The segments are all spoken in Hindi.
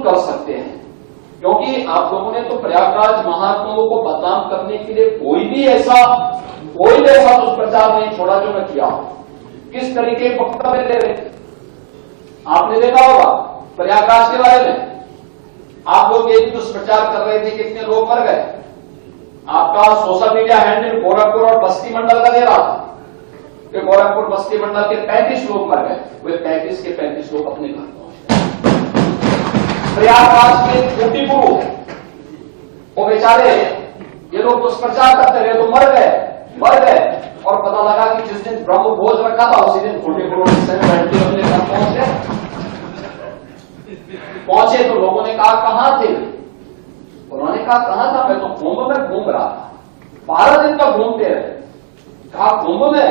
प्रस्तुत कर सकते हैं, क्योंकि आप लोगों ने तो प्रयागराज महाकुंभ को बदनाम करने के लिए कोई भी ऐसा दुष्प्रचार नहीं छोड़ा जो मैं किया। किस तरीके के वक्तव्य दे रहे थे आपने देखा होगा प्रयागराज के बारे में। आप लोग ये दुष्प्रचार कर रहे थे, कितने लोग मर गए। आपका सोशल मीडिया हैंडल गोरखपुर और बस्ती मंडल का दे रहा था कि गोरखपुर बस्ती मंडल के 35 लोग मर गए। वे 35 के 35 लोग अपने घर पहुंच गए। प्रयागराज के छोटी गुरु वो बेचारे ये लोग दुष्प्रचार करते रहे तो मर गए और पता लगा कि जिस दिन ब्रह्म भोज रखा था उसी दिन छोटे गुरु अपने घर पहुंचे तो लोगों ने कहा कहां थे। उन्होंने कहा कहां था, मैं तो कुंभ में घूम रहा था। 12 दिन तक घूमते रहे। कहा कुंभ में?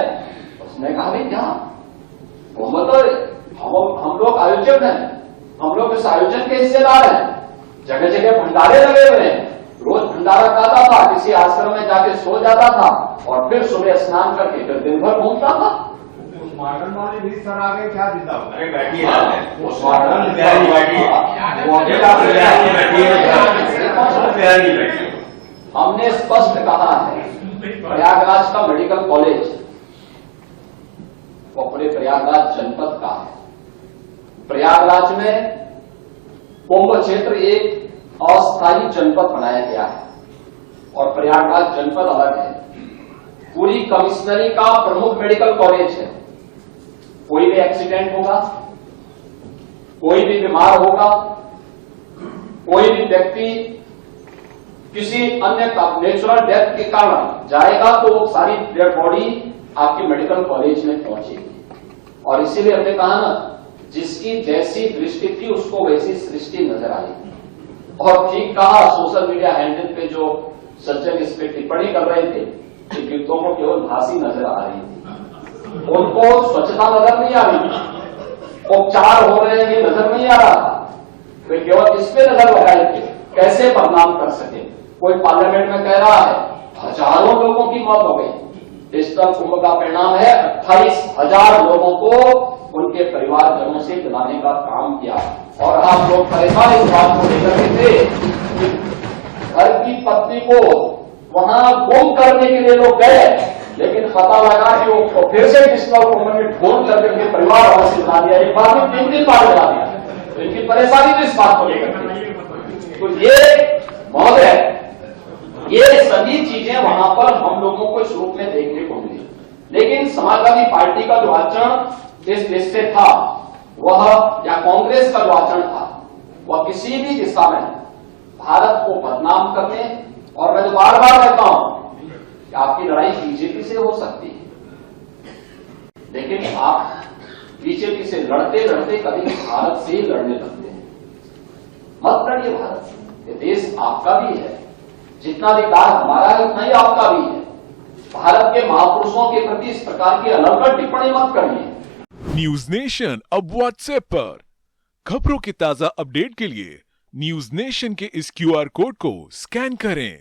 उसने कहा भाई क्या कुंभ तो हम लोग आयोजक हैं, हम लोग इस आयोजन के हिस्सेदार हैं। जगह जगह भंडारे लगे हुए हैं, रोज भंडारा खाता था, किसी आश्रम में जाके सो जाता था और फिर सुबह स्नान करके फिर दिन भर घूमता था। मॉडर्न वाले भी सर आगे क्या जिंदा होगा? हमने स्पष्ट कहा है प्रयागराज का मेडिकल कॉलेज वो पूरे प्रयागराज जनपद का है। प्रयागराज में कुंभ क्षेत्र एक अस्थायी जनपद बनाया गया है और प्रयागराज जनपद अलग है। पूरी कमिश्नरी का प्रमुख मेडिकल कॉलेज है। कोई भी एक्सीडेंट होगा, कोई भी बीमार होगा, कोई भी व्यक्ति किसी अन्य नेचुरल डेथ के कारण जाएगा तो वो सारी डेड बॉडी आपके मेडिकल कॉलेज में पहुंचेगी। और इसीलिए हमने कहा ना, जिसकी जैसी दृष्टि थी उसको वैसी सृष्टि नजर आएगी। और ठीक कहा, सोशल मीडिया हैंडल पे जो सज्जन इस पे टिप्पणी कर रहे थे कि गिद्धों को केवल घासी नजर आ रही थी, उनको स्वच्छता नजर नहीं आ रही थी, उपचार हो रहे हैं नजर नहीं आ रहा था। वे केवल इस पे नजर लगाए थे कैसे बदनाम कर सके। कोई पार्लियामेंट में कह रहा है हजारों लोगों की मौत हो गई। इस तरह कुंभ का परिणाम है 28,000 लोगों को उनके परिवारजनों से दिलाने का काम किया। और आप लोग परेशान इस बात को लेकर के थे कि घर की पत्नी को वहां गुम करने के लिए लोग गए, लेकिन पता लगा कि वो फिर से डिस्कवर कुंभ में ढूंढ करके परिवार वालों से दिला दिया। एक बार में 3 दिन बाद दिला दिया। तो इनकी परेशानी तो इस बात को लेकर के। तो ये महोदय, ये सभी चीजें वहां पर हम लोगों को इस रूप में देखने को मिली। लेकिन समाजवादी पार्टी का जो आचरण जिस देश से था वह, या कांग्रेस का जो आचरण था, वह किसी भी दिशा में भारत को बदनाम करने, और मैं तो बार बार कहता हूं कि आपकी लड़ाई बीजेपी से हो सकती है, लेकिन आप बीजेपी से लड़ते लड़ते कभी भारत से ही लड़ने लगते हैं। मत लड़िए भारत से, ये देश आपका भी है। जितना अधिकार हमारा है उतना ही आपका भी है। भारत के महापुरुषों के प्रति इस प्रकार की अलग टिप्पणी मत करिए। न्यूज नेशन अब व्हाट्सएप पर खबरों के ताजा अपडेट के लिए न्यूज नेशन के इस QR कोड को स्कैन करें।